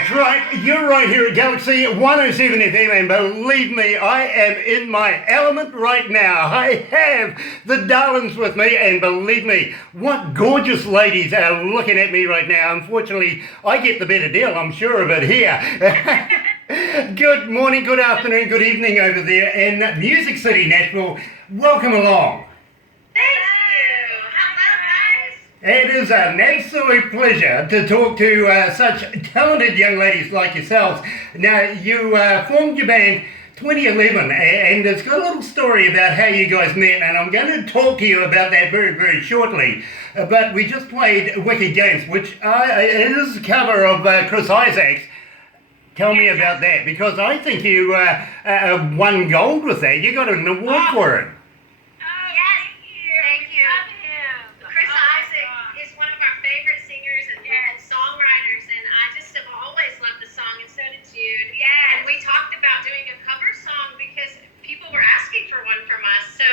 That's right, you're right here at Galaxy 107 FM, and believe me, I am in my element right now. I have the Darlins with me, and believe me, what gorgeous ladies are looking at me right now. Unfortunately, I get the better deal, I'm sure of it here. Good morning, good afternoon, good evening over there in Music City, Nashville. Welcome along. It is an absolute pleasure to talk to such talented young ladies like yourselves. Now, you formed your band 2011, and it's got a little story about how you guys met, and I'm going to talk to you about that very, very shortly. But we just played Wicked Games, which it is a cover of Chris Isaak's. Tell me about that, because I think you won gold with that. You got an award for it. Jude. Yes. And we talked about doing a cover song because people were asking for one from us. So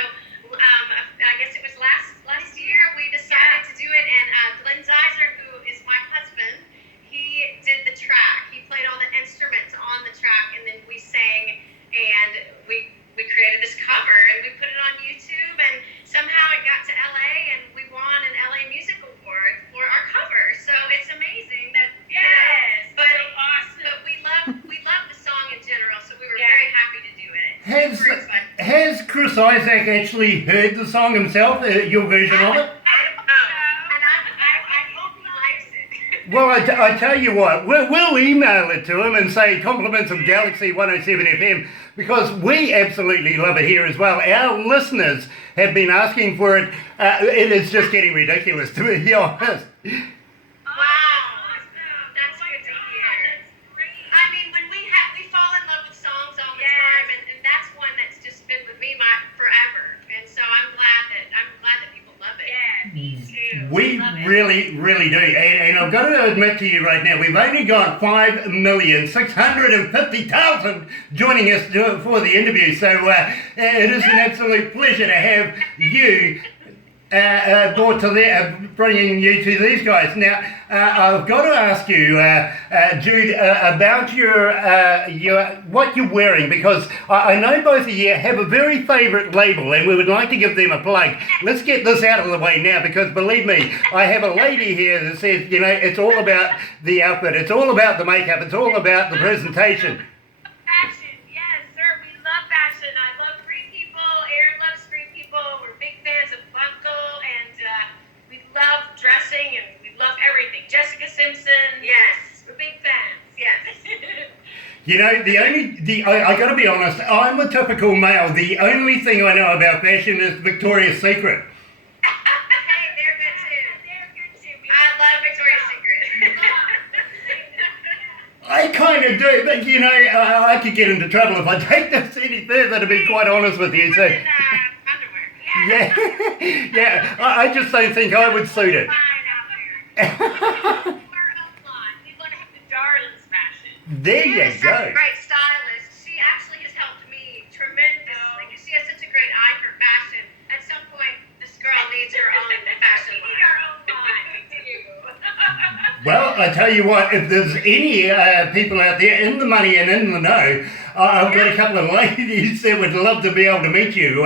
I guess it was last year we decided to do it, and Glenn Zeiser, who is my husband, he did the track. He played all the instruments on the track, and then we sang, and we created this cover, and we put it on YouTube, and somehow it got to LA, and we won an LA Music Award for our cover. So it's amazing that but so awesome. But we love the song in general, so we were very happy to do it. Has Chris Isaak actually heard the song himself, your version of it? Well, I tell you what, we'll email it to him and say compliments of Galaxy 107 FM, because we absolutely love it here as well. Our listeners have been asking for it. It is just getting ridiculous, to be honest. We really, really do, and I've got to admit to you right now, we've only got 5,650,000 joining us for the interview, so it is an absolute pleasure to have you bringing you to these guys. Now, I've got to ask you, Jude, about your what you're wearing, because I know both of you have a very favourite label, and we would like to give them a plug. Let's get this out of the way now, because believe me, I have a lady here that says, you know, it's all about the outfit, it's all about the makeup, it's all about the presentation. Fashion, yes, sir. We love fashion. I love Free People. Erinn loves Free People. We're big fans of Buckle, and we love dressing, and we love everything. Jessica Simpson. Yes, we're big fans. Yes. You know, I got to be honest, I'm a typical male. The only thing I know about fashion is Victoria's Secret. Hey, they're good too. They're good too. I love Victoria's Secret. I kind of do, but you know, I could get into trouble if I take this any further, to be quite honest with you. So, Underwear. yeah, I just don't think I would suit it. We want to have the Darlins fashion. There you She's such a go. great stylist. She actually has helped me tremendously because she has such a great eye for fashion. At some point, this girl needs her own fashion We line. need our own line. We do. Well, I tell you what, if there's any people out there in the money and in the know, I've got a couple of ladies that would love to be able to meet you.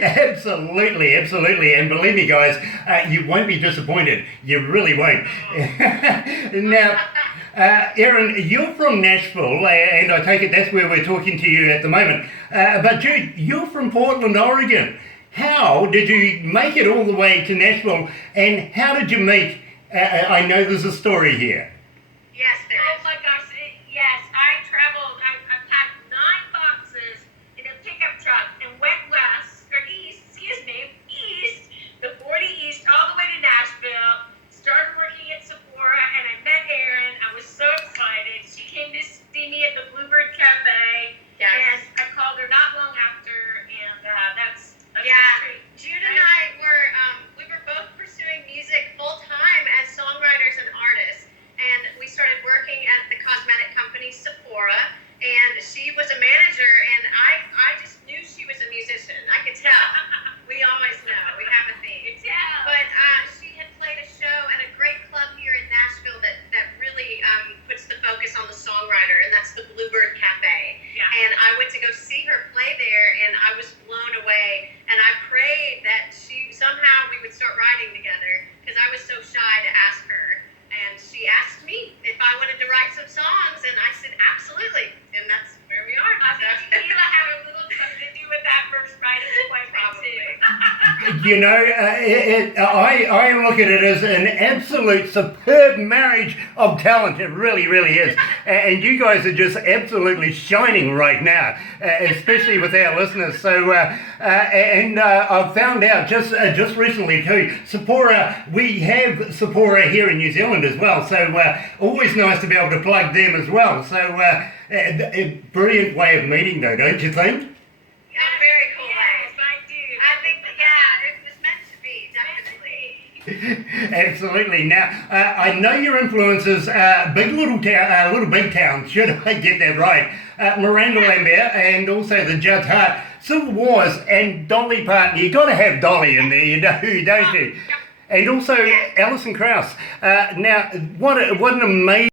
Absolutely, and believe me guys, you won't be disappointed. You really won't. Now, Erinn, you're from Nashville, and I take it that's where we're talking to you at the moment. But Jude, you're from Portland, Oregon. How did you make it all the way to Nashville, and how did you meet? I know there's a story here. Yes, there is. Oh my gosh, yes. I traveled, I packed 9 boxes in a pickup truck and went east, the 40 East, all the way to Nashville, started working at Sephora, and I met Erinn. I was so excited. She came to see me at the Bluebird Cafe, and I called her not long after, and that's great. Jude and I we were both pursuing music full time as songwriters and artists, and we started working at the You know, I look at it as an absolute superb marriage of talent. It really, really is. And you guys are just absolutely shining right now, especially with our listeners. So, I've found out just recently too, Sephora, we have Sephora here in New Zealand as well. So, always nice to be able to plug them as well. So, a brilliant way of meeting though, don't you think? Yeah, very cool. Yes, I do. I think that, yeah, it was meant to be, definitely. Absolutely. Now, I know your influences, Little Big Town, should I get that right? Miranda Lambert and also the Judge Hart, Civil Wars and Dolly Parton. You got to have Dolly in there, you know, don't you? And also Alison Krauss. Now, what an amazing